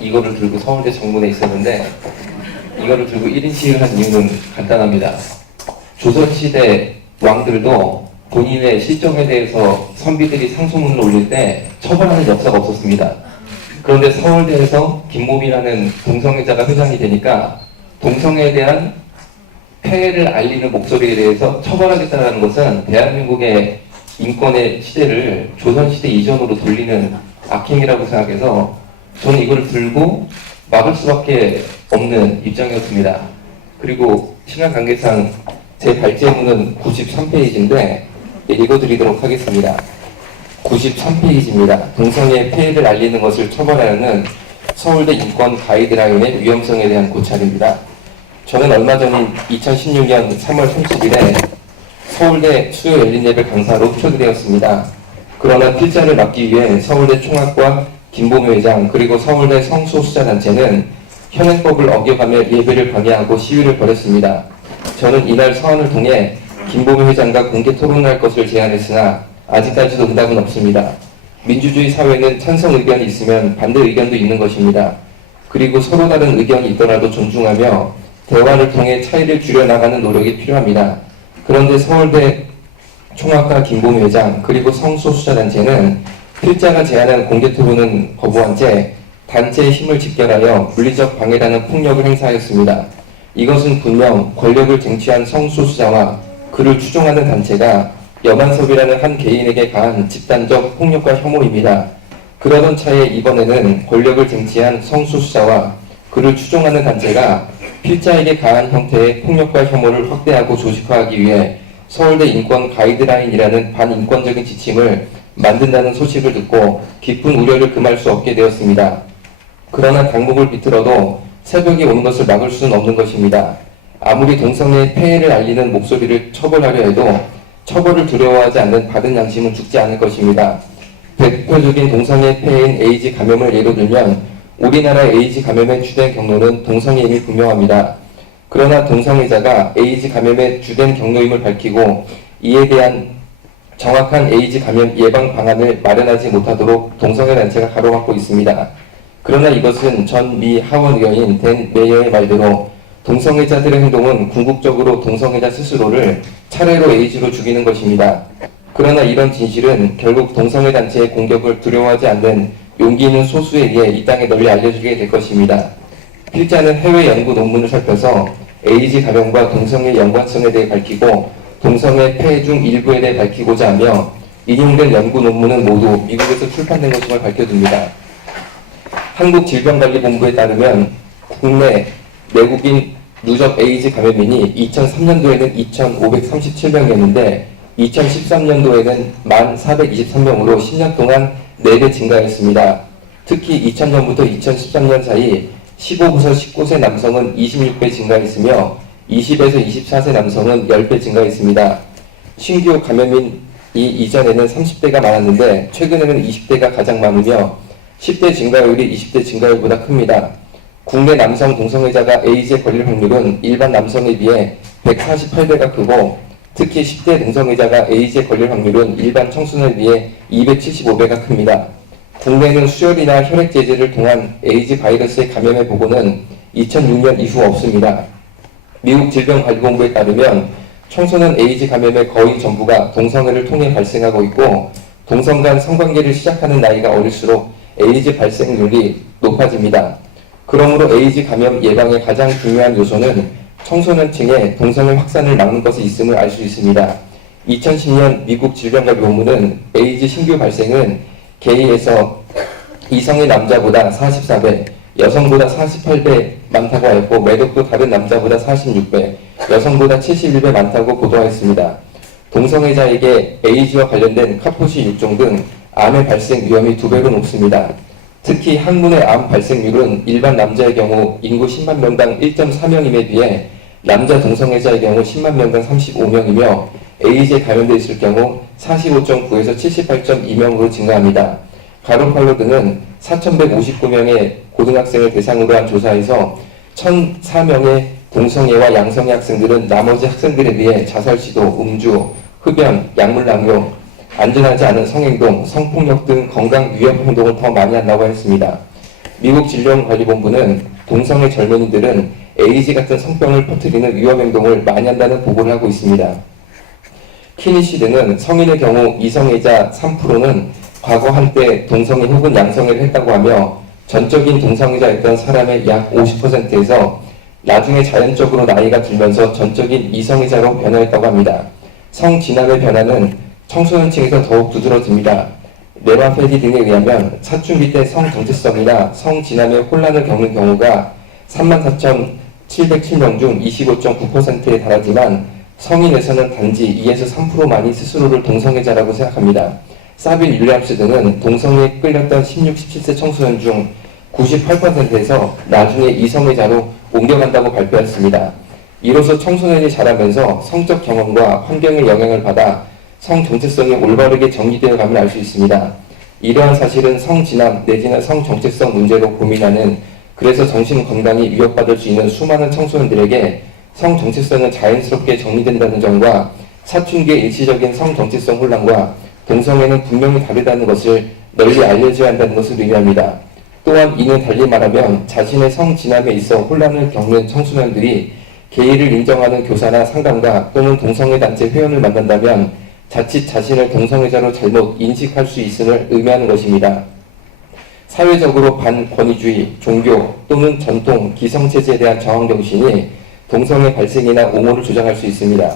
이거를 들고 서울대 정문에 있었는데 이거를 들고 1인 시위를 한 이유는 간단합니다. 조선시대 왕들도 본인의 실정에 대해서 선비들이 상소문을 올릴 때 처벌하는 역사가 없었습니다. 그런데 서울대에서 김모빈이라는 동성애자가 회장이 되니까 동성애에 대한 폐해를 알리는 목소리에 대해서 처벌하겠다는 것은 대한민국의 인권의 시대를 조선시대 이전으로 돌리는 악행이라고 생각해서 저는 이걸 들고 막을 수밖에 없는 입장이었습니다. 그리고 시간 관계상 제 발제문은 93페이지인데 읽어드리도록 하겠습니다. 93페이지입니다. 동성애 폐해를 알리는 것을 처벌하는 서울대 인권 가이드라인의 위험성에 대한 고찰입니다. 저는 얼마 전인 2016년 3월 30일에 서울대 수요 열린 예배 강사로 초대되었습니다. 그러나 필자를 막기 위해 서울대 총학과 김보묘 회장 그리고 서울대 성소수자단체는 현행법을 어겨가며 예배를 방해하고 시위를 벌였습니다. 저는 이날 서한을 통해 김보묘 회장과 공개 토론할 것을 제안했으나 아직까지도 응답은 없습니다. 민주주의 사회는 찬성 의견이 있으면 반대 의견도 있는 것입니다. 그리고 서로 다른 의견이 있더라도 존중하며 대화를 통해 차이를 줄여나가는 노력이 필요합니다. 그런데 서울대 총학과 김보묘 회장 그리고 성소수자단체는 필자가 제안한 공개 토론은 거부한 채 단체의 힘을 집결하여 물리적 방해라는 폭력을 행사하였습니다. 이것은 분명 권력을 쟁취한 성소수자와 그를 추종하는 단체가 여만섭이라는 한 개인에게 가한 집단적 폭력과 혐오입니다. 그러던 차에 이번에는 권력을 쟁취한 성소수자와 그를 추종하는 단체가 필자에게 가한 형태의 폭력과 혐오를 확대하고 조직화하기 위해 서울대 인권 가이드라인이라는 반인권적인 지침을 만든다는 소식을 듣고 깊은 우려를 금할 수 없게 되었습니다. 그러나 강목을 비틀어도 새벽이 오는 것을 막을 수는 없는 것입니다. 아무리 동성애의 폐해를 알리는 목소리를 처벌하려 해도 처벌을 두려워하지 않는 바른 양심은 죽지 않을 것입니다. 대표적인 동성애 폐해인 에이즈 감염을 예로 들면 우리나라의 에이즈 감염의 주된 경로는 동성애임이 분명합니다. 그러나 동성애자가 에이즈 감염의 주된 경로임을 밝히고 이에 대한 정확한 에이즈 감염 예방 방안을 마련하지 못하도록 동성애 단체가 가로막고 있습니다. 그러나 이것은 전 미 하원 의원인 댄 메이어의 말대로 동성애자들의 행동은 궁극적으로 동성애자 스스로를 차례로 에이즈로 죽이는 것입니다. 그러나 이런 진실은 결국 동성애 단체의 공격을 두려워하지 않는 용기 있는 소수에 의해 이 땅에 널리 알려지게 될 것입니다. 필자는 해외 연구 논문을 살펴서 에이즈 감염과 동성애 연관성에 대해 밝히고 동성애 폐해 중 일부에 대해 밝히고자 하며 인용된 연구 논문은 모두 미국에서 출판된 것임을 밝혀둡니다. 한국질병관리본부에 따르면 국내 내국인 누적 에이즈 감염인이 2003년도에는 2,537명이었는데 2013년도에는 1,423명으로 10년 동안 4배 증가했습니다. 특히 2000년부터 2013년 사이 15부터 19세 남성은 26배 증가했으며 20에서 24세 남성은 10배 증가했습니다. 신규 감염인이 이전에는 30대가 많았는데 최근에는 20대가 가장 많으며 10대 증가율이 20대 증가율보다 큽니다. 국내 남성 동성애자가 에이즈에 걸릴 확률은 일반 남성에 비해 148배가 크고 특히 10대 동성애자가 에이즈에 걸릴 확률은 일반 청소년에 비해 275배가 큽니다. 국내는 수혈이나 혈액 제제를 통한 에이즈 바이러스의 감염의 보고는 2006년 이후 없습니다. 미국 질병관리본부에 따르면 청소년 에이즈 감염의 거의 전부가 동성애를 통해 발생하고 있고 동성 간 성관계를 시작하는 나이가 어릴수록 에이즈 발생률이 높아집니다. 그러므로 에이즈 감염 예방의 가장 중요한 요소는 청소년층의 동성애 확산을 막는 것이 있음을 알 수 있습니다. 2010년 미국 질병관리본부는 에이즈 신규 발생은 게이에서 이성의 남자보다 44배, 여성보다 48배 많다고 하였고 매독도 다른 남자보다 46배, 여성보다 71배 많다고 보도하였습니다. 동성애자에게 에이즈와 관련된 카포시 육종 등 암의 발생 위험이 2배로 높습니다. 특히 항문의 암 발생률은 일반 남자의 경우 인구 10만 명당 1.4명임에 비해 남자 동성애자의 경우 10만 명당 35명이며 에이즈에 감염되어 있을 경우 45.9에서 78.2명으로 증가합니다. 가로팔로 등은 4,159명의 고등학생을 대상으로 한 조사에서 1,004명의 동성애와 양성애 학생들은 나머지 학생들에 비해 자살시도, 음주, 흡연, 약물 낭용, 안전하지 않은 성행동, 성폭력 등 건강 위험 행동을 더 많이 한다고 했습니다. 미국 질병관리본부는 동성애 젊은이들은 에이즈 같은 성병을 퍼뜨리는 위험행동을 많이 한다는 보고를 하고 있습니다. 키니시 등은 성인의 경우 이성애자 3%는 과거 한때 동성애 혹은 양성애를 했다고 하며 전적인 동성애자였던 사람의 약 50%에서 나중에 자연적으로 나이가 들면서 전적인 이성애자로 변화했다고 합니다. 성진함의 변화는 청소년층에서 더욱 두드러집니다. 레마 페디 등에 의하면 사춘기 때 성정체성이나 성진함의 혼란을 겪는 경우가 34,707명 중 25.9%에 달하지만 성인에서는 단지 2에서 3%만이 스스로를 동성애자라고 생각합니다. 사빈 윌리엄스 등은 동성애에 끌렸던 16, 17세 청소년 중 98%에서 나중에 이성애자로 옮겨간다고 발표했습니다. 이로써 청소년이 자라면서 성적 경험과 환경의 영향을 받아 성 정체성이 올바르게 정리되어 감을 알 수 있습니다. 이러한 사실은 성진함 내지는 성 정체성 문제로 고민하는, 그래서 정신 건강이 위협받을 수 있는 수많은 청소년들에게 성 정체성은 자연스럽게 정리된다는 점과 사춘기의 일시적인 성 정체성 혼란과 동성애는 분명히 다르다는 것을 널리 알려져야 한다는 것을 의미합니다. 또한 이는 달리 말하면 자신의 성진함에 있어 혼란을 겪는 청소년들이 게이를 인정하는 교사나 상담가 또는 동성애 단체 회원을 만난다면 자칫 자신을 동성애자로 잘못 인식할 수 있음을 의미하는 것입니다. 사회적으로 반권위주의, 종교 또는 전통, 기성체제에 대한 저항정신이 동성애 발생이나 옹호를 조장할 수 있습니다.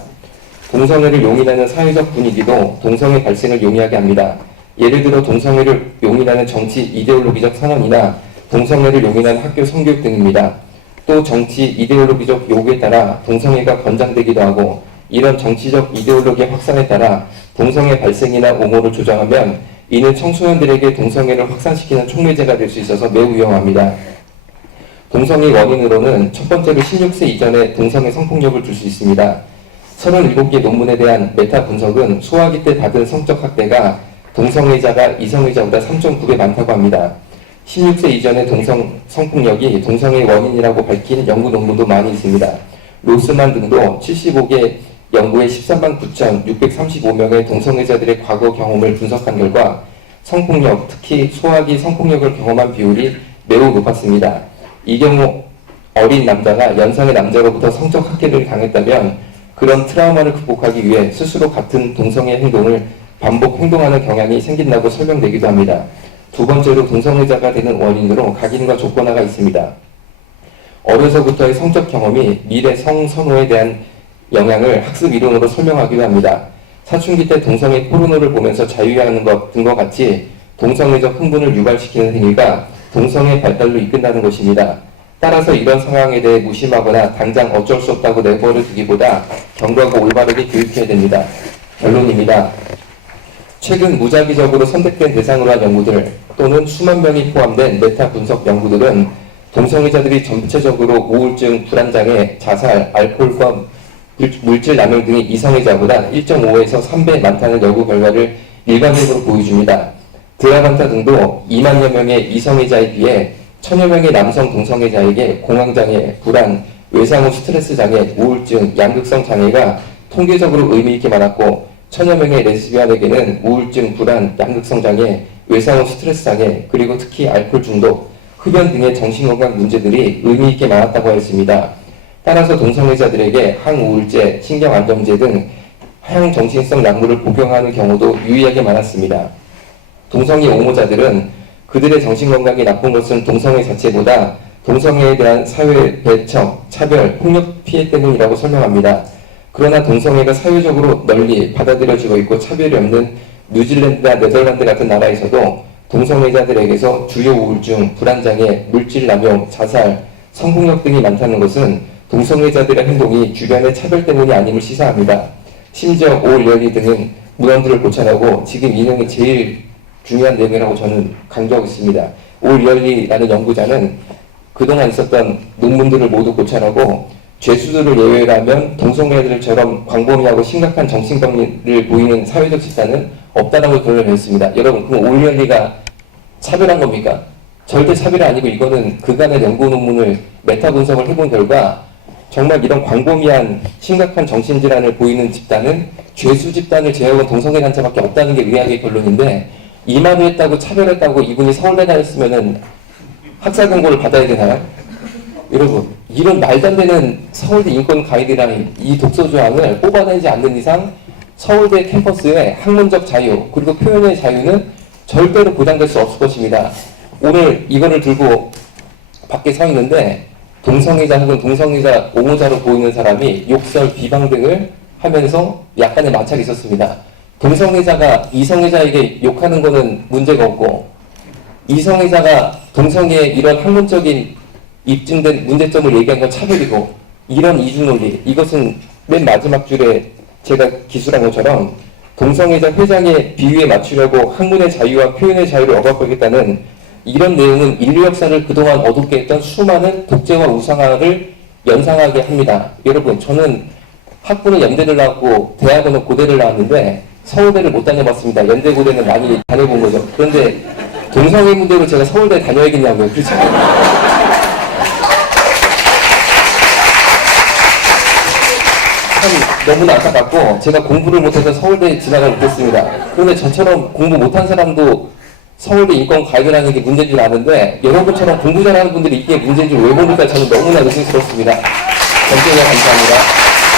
동성애를 용인하는 사회적 분위기도 동성애 발생을 용이하게 합니다. 예를 들어 동성애를 용인하는 정치 이데올로기적 선언이나 동성애를 용인하는 학교 성교육 등입니다. 또 정치 이데올로기적 요구에 따라 동성애가 권장되기도 하고, 이런 정치적 이데올로기의 확산에 따라 동성애 발생이나 옹호를 조장하면 이는 청소년들에게 동성애를 확산시키는 촉매제가 될 수 있어서 매우 위험합니다. 동성애 원인으로는 첫 번째로 16세 이전에 동성애 성폭력을 줄 수 있습니다. 37개 논문에 대한 메타 분석은 소아기 때 받은 성적 학대가 동성애자가 이성애자보다 3.9배 많다고 합니다. 16세 이전의 성폭력이 동성애의 원인이라고 밝힌 연구 논문도 많이 있습니다. 로스만 등도 75개 연구에 13만 9,635명의 동성애자들의 과거 경험을 분석한 결과 성폭력, 특히 소아기 성폭력을 경험한 비율이 매우 높았습니다. 이 경우 어린 남자가 연상의 남자로부터 성적 학대를 당했다면 그런 트라우마를 극복하기 위해 스스로 같은 동성애 행동을 반복 행동하는 경향이 생긴다고 설명되기도 합니다. 두 번째로 동성애자가 되는 원인으로 각인과 조건화가 있습니다. 어려서부터의 성적 경험이 미래 성선호에 대한 영향을 학습 이론으로 설명하기도 합니다. 사춘기 때 동성애 포르노를 보면서 자유해하는 것 등과 같이 동성애적 흥분을 유발시키는 행위가 동성애 발달로 이끈다는 것입니다. 따라서 이런 상황에 대해 무심하거나 당장 어쩔 수 없다고 내버려 두기보다 경고하고 올바르게 교육해야 됩니다. 결론입니다. 최근 무작위적으로 선택된 대상으로 한 연구들 또는 수만 명이 포함된 메타 분석 연구들은 동성애자들이 전체적으로 우울증, 불안장애, 자살, 알코올과 물질 남용 등이 이성애자보다 1.5에서 3배 많다는 연구 결과를 일반적으로 보여줍니다. 드라반타 등도 2만여 명의 이성애자에 비해 1000여 명의 남성 동성애자에게 공황장애, 불안, 외상 후 스트레스 장애, 우울증, 양극성 장애가 통계적으로 의미있게 많았고, 1000여 명의 레즈비언에게는 우울증, 불안, 양극성 장애, 외상 후 스트레스 장애, 그리고 특히 알코올 중독, 흡연 등의 정신건강 문제들이 의미있게 많았다고 했습니다. 따라서 동성애자들에게 항우울제, 신경안정제 등 항정신성 약물을 복용하는 경우도 유의하게 많았습니다. 동성애 옹호자들은 그들의 정신건강이 나쁜 것은 동성애 자체보다 동성애에 대한 사회 배척, 차별, 폭력 피해 때문이라고 설명합니다. 그러나 동성애가 사회적으로 널리 받아들여지고 있고 차별이 없는 뉴질랜드나 네덜란드 같은 나라에서도 동성애자들에게서 주요 우울증, 불안장애, 물질 남용, 자살, 성폭력 등이 많다는 것은 동성애자들의 행동이 주변의 차별 때문이 아님을 시사합니다. 심지어 올 열리 등은 문헌들을 고찰하고 지금 이 내용이 제일 중요한 내용이라고 저는 강조하고 있습니다. 올 열리라는 연구자는 그동안 있었던 논문들을 모두 고찰하고 죄수들을 예외로 하면 동성애자들처럼 광범위하고 심각한 정신병리를 보이는 사회적 집단은 없다라고 결론을 내렸습니다. 여러분, 그럼 올 열리가 차별한 겁니까? 절대 차별이 아니고 이거는 그간의 연구 논문을 메타 분석을 해본 결과 정말 이런 광범위한 심각한 정신질환을 보이는 집단은 죄수 집단을 제외한 동성애 단체밖에 없다는 게 의학의 결론인데, 이 말을 했다고 차별했다고 이분이 서울대 다녔으면은 학사 권고를 받아야 되나요? 여러분, 이런 말도 안 되는 서울대 인권 가이드라인 이 독서 조항을 뽑아내지 않는 이상 서울대 캠퍼스의 학문적 자유 그리고 표현의 자유는 절대로 보장될 수 없을 것입니다. 오늘 이거를 들고 밖에 서 있는데 동성애자 혹은 동성애자 옹호자로 보이는 사람이 욕설, 비방 등을 하면서 약간의 마찰이 있었습니다. 동성애자가 이성애자에게 욕하는 것은 문제가 없고 이성애자가 동성애의 이런 학문적인 입증된 문제점을 얘기한 건 차별이고 이런 이중논리 이것은 맨 마지막 줄에 제가 기술한 것처럼 동성애자 회장의 비유에 맞추려고 학문의 자유와 표현의 자유를 억압하겠다는 이런 내용은 인류 역사를 그동안 어둡게 했던 수많은 독재와 우상화를 연상하게 합니다. 여러분, 저는 학부는 연대를 나왔고 대학원은 고대를 나왔는데 서울대를 못 다녀봤습니다. 연대 고대는 많이 다녀본 거죠. 그런데 동성애 문제로 제가 서울대 다녀야겠냐고요. 그렇죠? 참 너무나 안타깝고 제가 공부를 못해서 서울대에 진학을 못했습니다. 그런데 저처럼 공부 못한 사람도 서울대 인권 가이드라는 게 문제인 줄 아는데 여러분처럼 공부 잘하는 분들이 이게 문제인 줄 왜 모를까 저는 너무나 의심스럽습니다. 정정해 감사합니다.